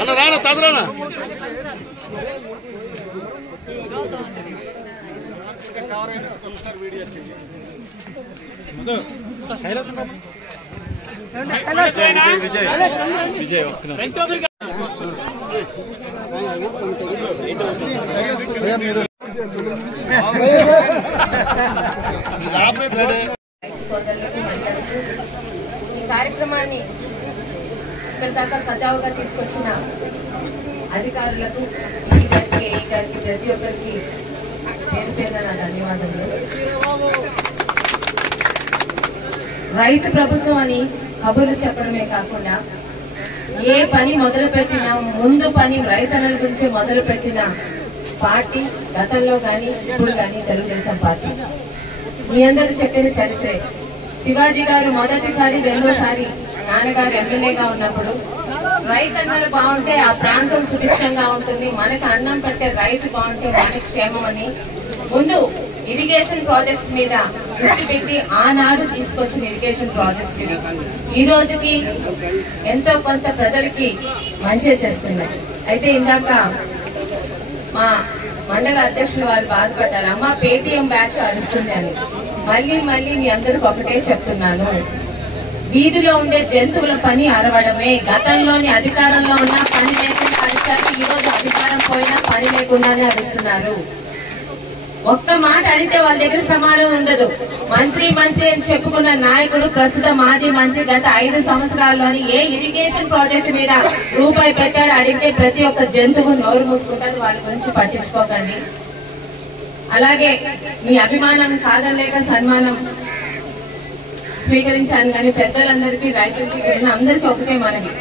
అన్న రానా తదరానా విజయ్ ఈ కార్యక్రమాన్ని ఇక్కడ దాకా సజావుగా తీసుకొచ్చిన అధికారులకు గారికి ప్రతి ఒక్కరికి పేరు పేరున నా ధన్యవాదాలు. రైతు ప్రభుత్వం అని కబుర్లు చెప్పడమే కాకుండా ఏ పని మొదలు పెట్టినా ముందు పని రైతన్నల గురించి మొదలు పెట్టిన పార్టీ గతంలో కానీ ఇప్పుడు కానీ తెలుగుదేశం పార్టీ. మీ అందరూ చెప్పిన చరిత్రే. శివాజీ గారు మొదటిసారి రెండోసారి నాన్నగారు ఎమ్మెల్యేగా ఉన్నప్పుడు రైతన్నలు బాగుంటే ఆ ప్రాంతం సుభిక్షంగా ఉంటుంది, మనకి అన్నం పెట్టే రైతు బాగుంటే మనకి క్షేమం అని ముందు ఇరిగేషన్ ప్రాజెక్ట్స్ మీద దృష్టి పెట్టి ఆనాడు తీసుకొచ్చిన ఇరిగేషన్ ప్రాజెక్ట్స్ ఇవి ఈ రోజుకి ఎంతో కొంత ప్రజలకి మంచి చేస్తున్నాయి. అయితే ఇందాక మా మండల అధ్యక్షులు వారు బాధపడ్డారు, అమ్మ పేటీఎం బ్యాచ్ అరుస్తుంది అని. మళ్ళీ మీ అందరికి ఒకటే చెప్తున్నాను, వీధిలో ఉండే జంతువుల పని అరవడమే. గతంలోని అధికారంలో ఉన్న పని లేకుండా అరిచారు, ఈ రోజు అధికారం పోయినా పని లేకుండానే అరుస్తున్నారు. ఒక్క మాట అడిగితే వాళ్ళ దగ్గర సమాధానం ఉండదు. మంత్రి అని చెప్పుకున్న నాయకుడు ప్రస్తుత మాజీ మంత్రి గత 5 సంవత్సరాల్లోని ఏ ఇరిగేషన్ ప్రాజెక్ట్ మీద రూపాయి పెట్టాడు అడిగితే ప్రతి ఒక్క జంతువు నోరు మూసుకుంటారు. వాళ్ళ గురించి పట్టించుకోకండి. అలాగే మీ అభిమానం కాదనలేక సన్మానం స్వీకరించాను, కానీ పెద్దలందరికీ రైతులకి అందరికీ ఒకటే మనవి,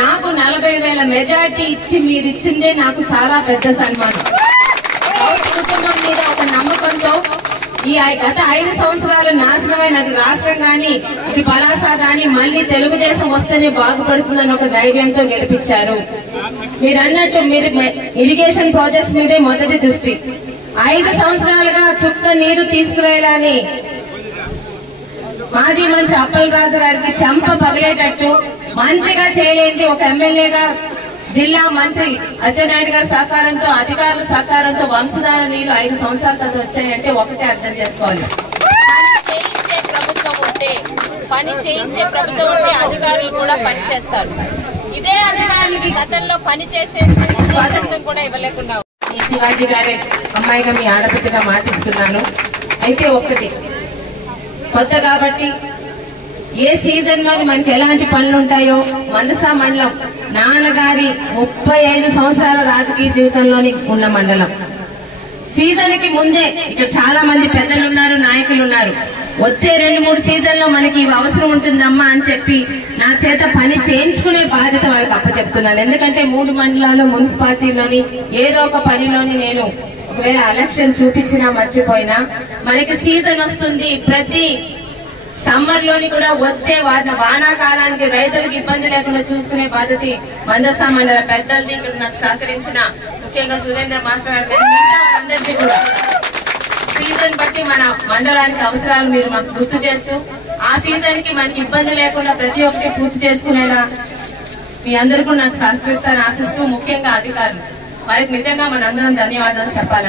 నాకు 40,000 మెజార్టీ ఇచ్చి మీరు ఇచ్చిందే నాకు చాలా పెద్ద సన్మానం. కుటుంబం మీద ఒక నమ్మకంతో ఈ గత 5 సంవత్సరాలు నాశనమైన రాష్ట్రం గాని ఇటు పలాస గాని మళ్ళీ తెలుగుదేశం వస్తేనే బాగుపడుతుందని ఒక ధైర్యంతో గెలిపించారు. మీరు అన్నట్టు మీరు ఇరిగేషన్ ప్రాజెక్ట్స్ మీదే మొదటి దృష్టి. 5 సంవత్సరాలుగా చుక్క నీరు తీసుకురాయాలని మాజీ మంత్రి అప్పల్ రాజు గారికి చెంప పగిలేటట్టు మంత్రిగా చేయలేంది ఒక ఎమ్మెల్యేగా జిల్లా మంత్రి అచ్చెన్నాయుడు గారి సహకారంతో అధికారుల సహకారంతో వంశధార నీళ్లు 5 సంవత్సరాల తర్వాత వచ్చాయంటే ఒకటే అర్థం చేసుకోవాలి, పని చేయించే ప్రభుత్వం ఉంటే అధికారులు కూడా పని చేస్తారు. ఇదే అధికారులకి గతంలో పని చేసే స్వాతంత్రం కూడా ఇవ్వలేకుండా ఈ శివాజీ గారి అమ్మాయిగా మీ ఆడబిడ్డగా మాటిస్తున్నాను. అయితే ఒక్కటి కొత్త కాబట్టి ఏ సీజన్ లో మనకి ఎలాంటి పనులు ఉంటాయో మందస మండలం నాన్నగారి 35 సంవత్సరాల రాజకీయ జీవితంలోని ఉన్న మండలం. సీజన్ కి ముందే ఇక్కడ చాలా మంది పెద్దలు ఉన్నారు, నాయకులు ఉన్నారు. వచ్చే 2-3 సీజన్లో మనకి ఇవి అవసరం ఉంటుందమ్మా అని చెప్పి నా చేత పని చేయించుకునే బాధ్యత వాళ్ళకి అప్పచెప్తున్నాను. ఎందుకంటే 3 మండలాలు మున్సిపాలిటీలోని ఏదో ఒక పనిలోని నేను ఒకవేళ అలక్ష్యం చూపించినా మర్చిపోయినా మనకి సీజన్ వస్తుంది. ప్రతి సమ్మర్ లోని కూడా వచ్చే వానాకాలానికి రైతులకు ఇబ్బంది లేకుండా చూసుకునే బాధ్యత మందస మండల పెద్దలది. ఇక్కడ నాకు సహకరించిన ముఖ్యంగా సురేంద్ర మాస్టర్ గారు అందరికీ కూడా సీజన్ బట్టి మన మండలానికి అవసరాలు మీరు మాకు గుర్తు చేస్తూ ఆ సీజన్ కి మనకి ఇబ్బంది లేకుండా ప్రతి ఒక్కటి పూర్తి చేసుకునేలా మీ అందరూ కూడా నాకు సహకరిస్తారని ఆశిస్తూ ముఖ్యంగా అధికారులు వారికి నిజంగా మనందరం ధన్యవాదాలు చెప్పాలి.